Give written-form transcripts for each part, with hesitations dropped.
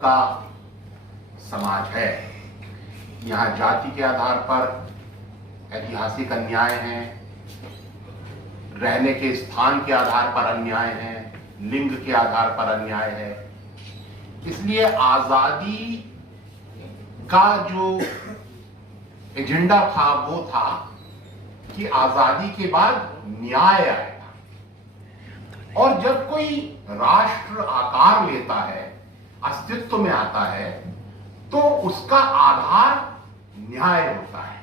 का समाज है। यहाँ जाति के आधार पर ऐतिहासिक अन्याय हैं, रहने के स्थान के आधार पर अन्याय है, लिंग के आधार पर अन्याय है। इसलिए आजादी का जो एजेंडा था वो था कि आजादी के बाद न्याय आएगा, और जब कोई राष्ट्र आकार लेता है, अस्तित्व में आता है, तो उसका आधार न्याय होता है।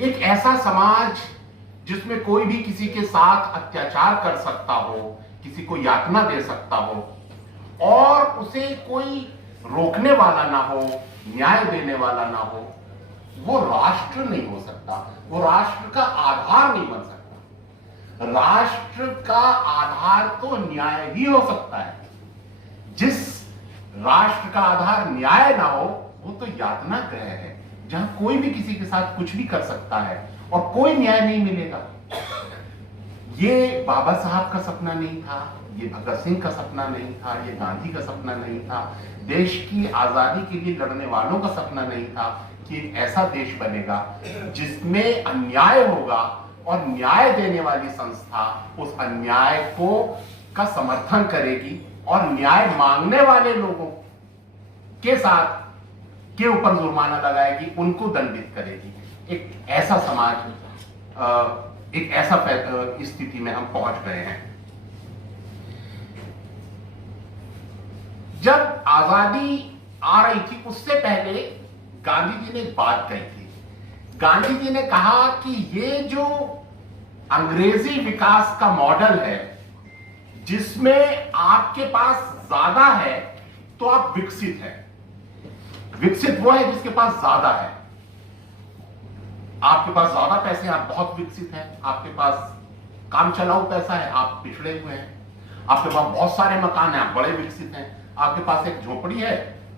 एक ऐसा समाज जिसमें कोई भी किसी के साथ अत्याचार कर सकता हो, किसी को यातना दे सकता हो और उसे कोई रोकने वाला ना हो, न्याय देने वाला ना हो, वो राष्ट्र नहीं हो सकता। वो राष्ट्र का आधार नहीं बन सकता। राष्ट्र का आधार तो न्याय ही हो सकता है। जिस राष्ट्र का आधार न्याय ना हो, वो तो यातना ग्रह है, जहां कोई भी किसी के साथ कुछ भी कर सकता है और कोई न्याय नहीं मिलेगा। ये बाबा साहब का सपना नहीं था, ये भगत सिंह का सपना नहीं था, ये गांधी का सपना नहीं था, देश की आजादी के लिए लड़ने वालों का सपना नहीं था कि एक ऐसा देश बनेगा जिसमें अन्याय होगा और न्याय देने वाली संस्था उस अन्याय को का समर्थन करेगी और न्याय मांगने वाले लोगों के साथ के ऊपर जुर्माना लगाएगी, उनको दंडित करेगी। एक ऐसा समाज, एक ऐसा स्थिति में हम पहुंच गए हैं। जब आजादी आ रही थी उससे पहले गांधी जी ने एक बात कही थी। गांधी जी ने कहा कि ये जो अंग्रेजी विकास का मॉडल है, जिसमें आपके पास ज्यादा है तो आप विकसित हैं। विकसित वो है जिसके पास ज्यादा है। आपके पास ज्यादा पैसे, आप बहुत विकसित हैं। आपके पास काम चलाऊ पैसा है, आप पिछड़े हुए हैं। आपके पास बहुत सारे मकान हैं, आप बड़े विकसित हैं। आपके पास एक झोपड़ी है,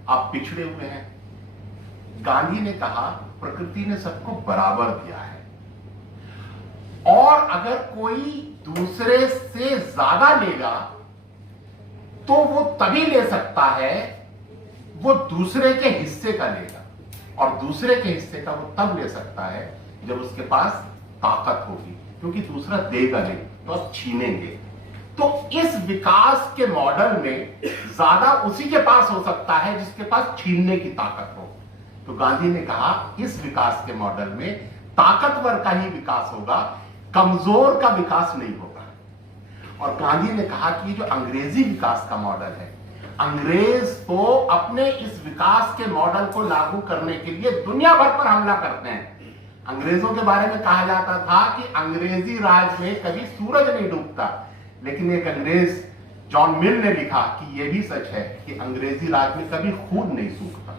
आप पिछड़े हुए हैं। गांधी ने कहा प्रकृति ने सबको बराबर दिया है, और अगर कोई दूसरे से ज्यादा लेगा तो वो तभी ले सकता है, वो दूसरे के हिस्से का लेगा, और दूसरे के हिस्से का वो तब ले सकता है जब उसके पास ताकत होगी, क्योंकि दूसरा देगा नहीं तो आप छीनेंगे। तो इस विकास के मॉडल में ज्यादा उसी के पास हो सकता है जिसके पास छीनने की ताकत हो। तो गांधी ने कहा इस विकास के मॉडल में ताकतवर का ही विकास होगा, कमजोर का विकास नहीं होगा। और गांधी ने कहा कि जो अंग्रेजी विकास का मॉडल है, अंग्रेज तो अपने इस विकास के मॉडल को लागू करने के लिए दुनिया भर पर हमला करते हैं। अंग्रेजों के बारे में कहा जाता था कि अंग्रेजी राज में कभी सूरज नहीं डूबता, लेकिन एक अंग्रेज जॉन मिल ने लिखा कि यह भी सच है कि अंग्रेजी राज में कभी खून नहीं सूखता।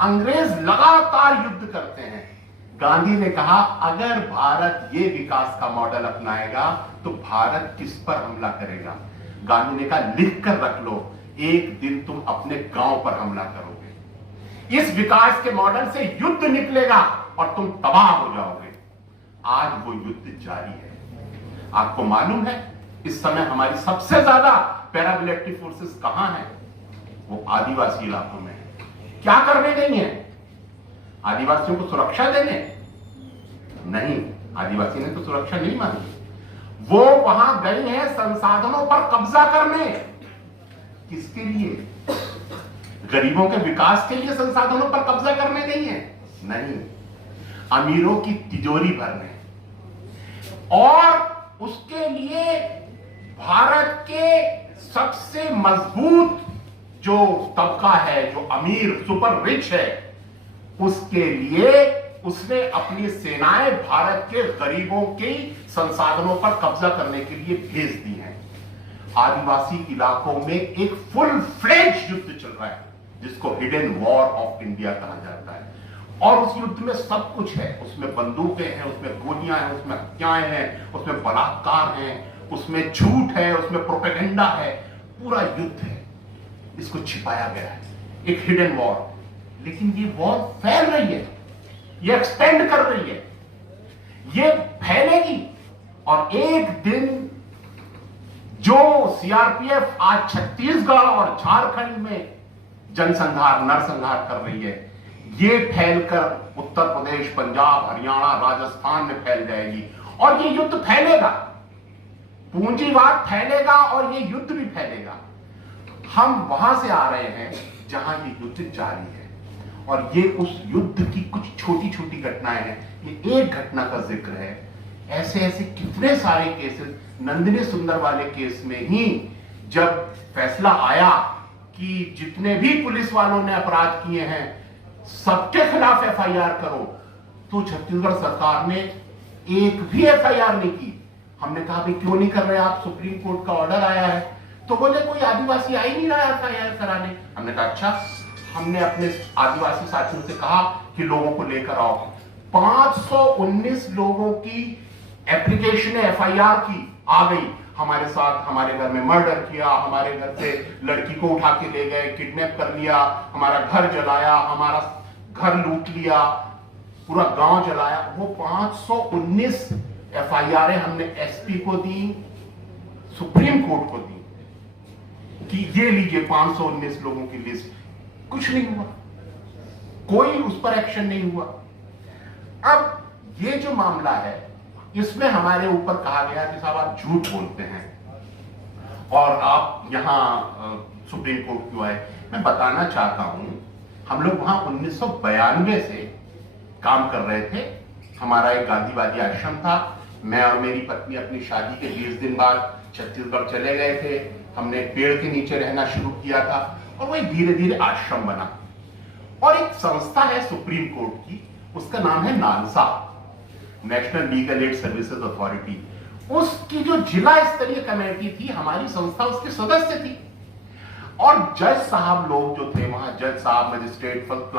अंग्रेज लगातार युद्ध करते हैं। गांधी ने कहा अगर भारत ये विकास का मॉडल अपनाएगा तो भारत किस पर हमला करेगा। गांधी ने कहा लिख कर रख लो, एक दिन तुम अपने गांव पर हमला करोगे। इस विकास के मॉडल से युद्ध निकलेगा और तुम तबाह हो जाओगे। आज वो युद्ध जारी है। आपको मालूम है इस समय हमारी सबसे ज्यादा पैरामिलिट्री फोर्सेस कहां हैं? वो आदिवासी इलाकों में है। क्या करने गई हैं? आदिवासियों को सुरक्षा देने? नहीं, आदिवासी ने तो सुरक्षा नहीं मांगी। वो वहां गई हैं संसाधनों पर कब्जा करने। किसके लिए? गरीबों के विकास के लिए संसाधनों पर कब्जा करने गई हैं? नहीं, अमीरों की तिजोरी भरने। और उसके लिए भारत के सबसे मजबूत जो तबका है, जो अमीर सुपर रिच है, उसके लिए उसने अपनी सेनाएं भारत के गरीबों के संसाधनों पर कब्जा करने के लिए भेज दी हैं। आदिवासी इलाकों में एक फुल फ्लेज युद्ध चल रहा है जिसको हिडन वॉर ऑफ इंडिया कहा जाता है। और उस युद्ध में सब कुछ है। उसमें बंदूकें हैं, उसमें गोलियां हैं, उसमें हत्याएं हैं, उसमें बलात्कार हैं, उसमें झूठ है, उसमें प्रोपेगेंडा है। पूरा युद्ध है, इसको छिपाया गया है, एक हिडन वॉर। लेकिन ये वॉर फैल रही है, ये एक्सपेंड कर रही है, ये फैलेगी। और एक दिन जो सीआरपीएफ आज छत्तीसगढ़ और झारखंड में जनसंहार नरसंहार कर रही है, ये फैलकर उत्तर प्रदेश, पंजाब, हरियाणा, राजस्थान में फैल जाएगी और ये युद्ध फैलेगा, पूंजीवाद फैलेगा और ये युद्ध भी फैलेगा। हम वहां से आ रहे हैं जहां ये युद्ध जारी है और ये उस युद्ध की कुछ छोटी छोटी घटनाएं हैं। ये एक घटना का जिक्र है, ऐसे ऐसे कितने सारे केसेस। नंदिनी सुंदर वाले केस में ही जब फैसला आया कि जितने भी पुलिस वालों ने अपराध किए हैं सबके खिलाफ एफआईआर करो, तो छत्तीसगढ़ सरकार ने एक भी एफआईआर नहीं की। हमने कहा भाई क्यों नहीं कर रहे आप, सुप्रीम कोर्ट का ऑर्डर आया है। तो बोले कोई आदिवासी आ ही नहीं रहा एफआईआर कराने। हमने कहा अच्छा। हमने अपने आदिवासी साथियों से कहा कि लोगों को लेकर आओ। 519 लोगों की एप्लीकेशन एफआईआर की आ गई। हमारे साथ हमारे घर में मर्डर किया, हमारे घर से लड़की को उठा के ले गए, किडनैप कर लिया, हमारा घर जलाया, हमारा घर लूट लिया, पूरा गांव जलाया। वो 519 एफआईआर हमने एसपी को दी, सुप्रीम कोर्ट को दी कि ये लीजिए 519 लोगों की लिस्ट। कुछ नहीं हुआ, कोई उस पर एक्शन नहीं हुआ। अब ये जो मामला है इसमें हमारे ऊपर कहा गया कि साहब आप झूठ बोलते हैं और आप यहां सुप्रीम कोर्ट क्यों आए। मैं बताना चाहता हूं, हम लोग वहां 1992 से काम कर रहे थे। हमारा एक गांधीवादी आश्रम था। मैं और मेरी पत्नी अपनी शादी के 20 दिन बाद छत्तीसगढ़ चले गए थे। हमने एक पेड़ के नीचे रहना शुरू किया था और वही धीरे धीरे आश्रम बना। और एक संस्था है सुप्रीम कोर्ट की, उसका नाम है NALSA, national legal aid services authority. उसकी जो जिला स्तरीय कमेटी थी, हमारी संस्था उसके सदस्य थी। और जज साहब लोग जो थे वहां, जज साहब, मजिस्ट्रेट, फर्स्ट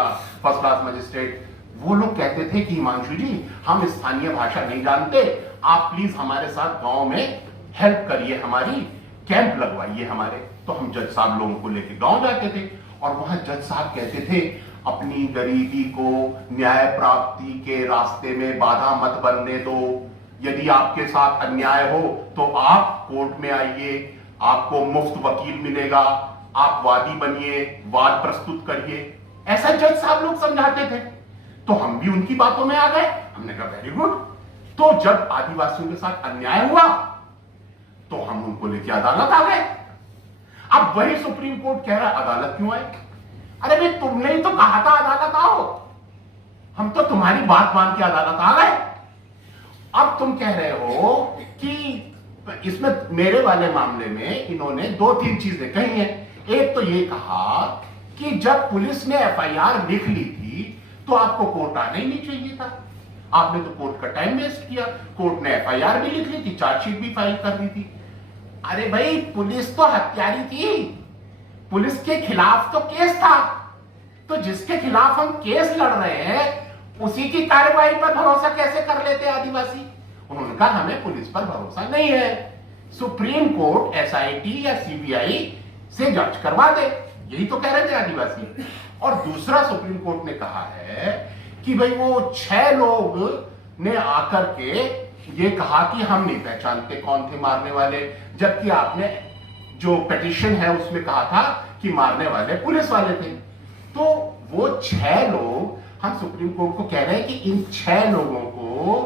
क्लास मजिस्ट्रेट, वो लोग कहते थे कि हिमांशु जी हम स्थानीय भाषा नहीं जानते, आप प्लीज हमारे साथ गांव में हेल्प करिए, हमारी कैंप लगवाइए हमारे। तो हम जज साहब लोगों को लेके गांव जाते थे और वहां जज साहब कहते थे अपनी गरीबी को न्याय प्राप्ति के रास्ते में बाधा मत बनने दो। यदि आपके साथ अन्याय हो तो आप कोर्ट में आइए, आपको मुफ्त वकील मिलेगा, आप वादी बनिए, वाद प्रस्तुत करिए। ऐसा जज साहब लोग समझाते थे। तो हम भी उनकी बातों में आ गए। हमने कहा वेरी गुड। तो जब आदिवासियों के साथ अन्याय हुआ तो हम उनको लेके अदालत आ गए। अब वही सुप्रीम कोर्ट कह रहा है अदालत क्यों आए। अरे भाई तुमने ही तो कहा था अदालत आओ, हम तो तुम्हारी बात मान के अदालत आ गए। अब तुम कह रहे हो कि इसमें मेरे वाले मामले में इन्होंने 2-3 चीजें कही हैं। एक तो ये कहा कि जब पुलिस ने एफआईआर लिख ली थी तो आपको कोर्ट आना ही नहीं चाहिए था, आपने तो कोर्ट का टाइम वेस्ट किया। कोर्ट ने एफआईआर भी लिख ली थी, चार्जशीट भी फाइल कर दी थी। अरे भाई पुलिस तो हत्यारी थी, पुलिस के खिलाफ तो केस था, तो जिसके खिलाफ हम केस लड़ रहे हैं उसी की कार्रवाई पर भरोसा कैसे कर लेते आदिवासी। उन्होंने कहा हमें पुलिस पर भरोसा नहीं है, सुप्रीम कोर्ट एसआईटी या सीबीआई से जांच करवा दे, यही तो कह रहे थे आदिवासी। और दूसरा सुप्रीम कोर्ट ने कहा है कि भाई वो 6 लोग ने आकर के ये कहा कि हम नहीं पहचानते कौन थे मारने वाले, जबकि आपने जो पिटीशन है उसमें कहा था कि मारने वाले पुलिस वाले थे। तो वो 6 लोग, हम सुप्रीम कोर्ट को कह रहे हैं कि इन 6 लोगों को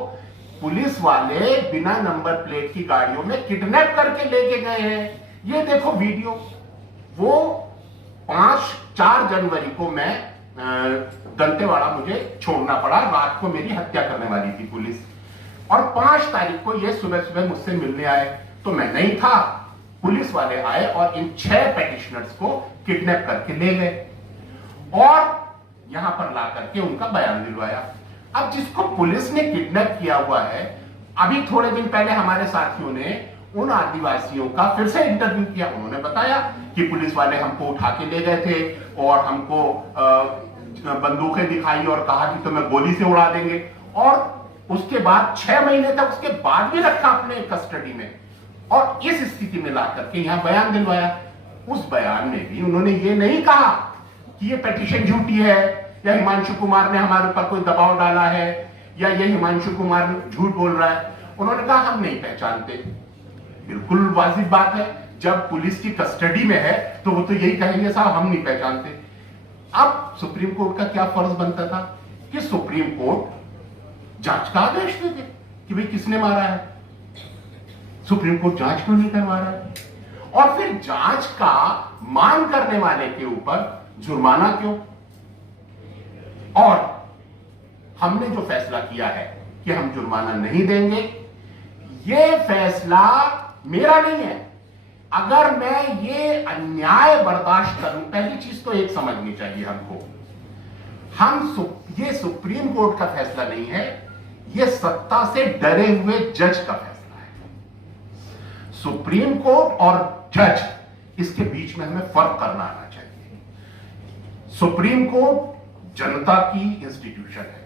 पुलिस वाले बिना नंबर प्लेट की गाड़ियों में किडनैप करके लेके गए हैं। ये देखो वीडियो। वो 4 जनवरी को मैं दंतेवाड़ा मुझे छोड़ना पड़ा, रात को मेरी हत्या करने वाली थी पुलिस, और 5 तारीख को ये सुबह सुबह मुझसे मिलने आए। तो मैं नहीं था, पुलिस वाले आए और इन 6 पेटिशनर्स को किडनैप करके ले गए और यहां पर ला करके उनका बयान दिलवाया। अब जिसको पुलिस ने किडनैप किया हुआ है, अभी थोड़े दिन पहले हमारे साथियों ने उन आदिवासियों का फिर से इंटरव्यू किया। उन्होंने बताया कि पुलिस वाले हमको उठा के ले गए थे और हमको बंदूकें दिखाई और कहा कि तुम्हें गोली से उड़ा देंगे, और उसके बाद 6 महीने तक उसके बाद भी रखा अपने कस्टडी में, और इस स्थिति में ला करके यहां बयान दिलवाया। उस बयान में भी उन्होंने ये नहीं कहा कि ये पिटीशन झूठी है या हिमांशु कुमार ने हमारे ऊपर कोई दबाव डाला है या ये हिमांशु कुमार झूठ बोल रहा है। उन्होंने कहा हम नहीं पहचानते। बिल्कुल वाजिब बात है, जब पुलिस की कस्टडी में है तो वो तो यही कहेंगे साहब हम नहीं पहचानते। अब सुप्रीम कोर्ट का क्या फर्ज बनता था कि सुप्रीम कोर्ट जांच का आदेश दे दे कि भाई किसने मारा है। सुप्रीम कोर्ट जांच क्यों नहीं करवा रहा है? और फिर जांच का मांग करने वाले के ऊपर जुर्माना क्यों? और हमने जो फैसला किया है कि हम जुर्माना नहीं देंगे, यह फैसला मेरा नहीं है। अगर मैं ये अन्याय बर्दाश्त करूं, पहली चीज तो एक समझनी चाहिए हमको, ये सुप्रीम कोर्ट का फैसला नहीं है, ये सत्ता से डरे हुए जज का फैसला है। सुप्रीम कोर्ट और जज, इसके बीच में हमें फर्क करना आना चाहिए। सुप्रीम कोर्ट जनता की इंस्टीट्यूशन है,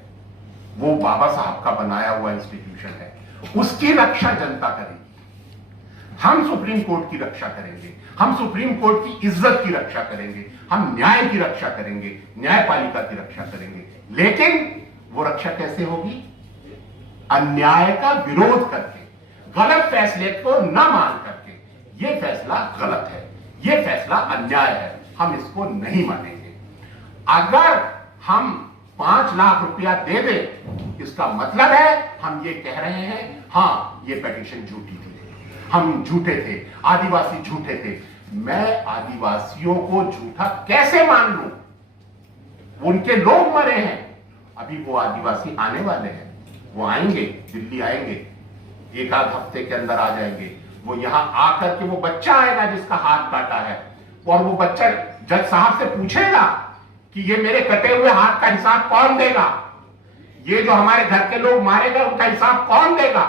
वो बाबा साहब का बनाया हुआ इंस्टीट्यूशन है, उसकी रक्षा जनता करेगी। हम सुप्रीम कोर्ट की रक्षा करेंगे, हम सुप्रीम कोर्ट की इज्जत की रक्षा करेंगे, हम न्याय की रक्षा करेंगे, न्यायपालिका की रक्षा करेंगे। लेकिन वो रक्षा कैसे होगी? अन्याय का विरोध करके, गलत फैसले को न मान करके। ये फैसला गलत है, ये फैसला अन्याय है, हम इसको नहीं मानेंगे। अगर हम 5 लाख रुपया दे दे, इसका मतलब है हम ये कह रहे हैं हां ये पिटीशन झूठी थी, हम झूठे थे, आदिवासी झूठे थे। मैं आदिवासियों को झूठा कैसे मान लूं? उनके लोग मरे हैं, अभी वो आदिवासी आने वाले हैं, वो आएंगे, दिल्ली आएंगे, एक आध हफ्ते के अंदर आ जाएंगे। वो यहां आकर के वो बच्चा आएगा जिसका हाथ काटा है, और वो बच्चा जज साहब से पूछेगा कि ये मेरे कटे हुए हाथ का हिसाब कौन देगा? ये जो हमारे घर के लोग मारे गए उनका हिसाब कौन देगा?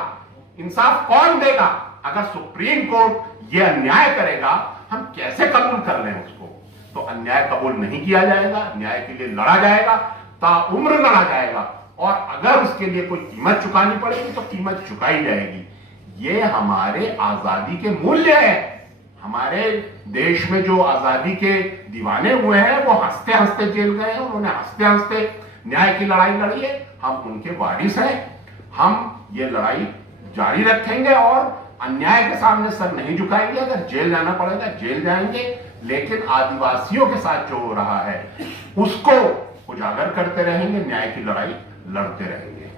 इंसाफ कौन देगा? अगर सुप्रीम कोर्ट ये अन्याय करेगा, हम कैसे कबूल कर लें उसको? तो अन्याय कबूल नहीं किया जाएगा, न्याय के लिए लड़ा जाएगा, ताउम्र लड़ा जाएगा, और अगर उसके लिए कोई कीमत चुकानी पड़ेगी तो कीमत चुकाई जाएगी। ये हमारे आजादी के मूल्य है। हमारे देश में जो आजादी के दीवाने हुए हैं वो हंसते हंसते जेल गए हैं, उन्होंने हंसते हंसते न्याय की लड़ाई लड़ी है, हम उनके वारिस हैं। हम ये लड़ाई जारी रखेंगे और अन्याय के सामने सर नहीं झुकाएंगे। अगर जेल जाना पड़ेगा जेल जाएंगे, लेकिन आदिवासियों के साथ जो हो रहा है उसको उजागर करते रहेंगे, न्याय की लड़ाई लड़ते रहेंगे।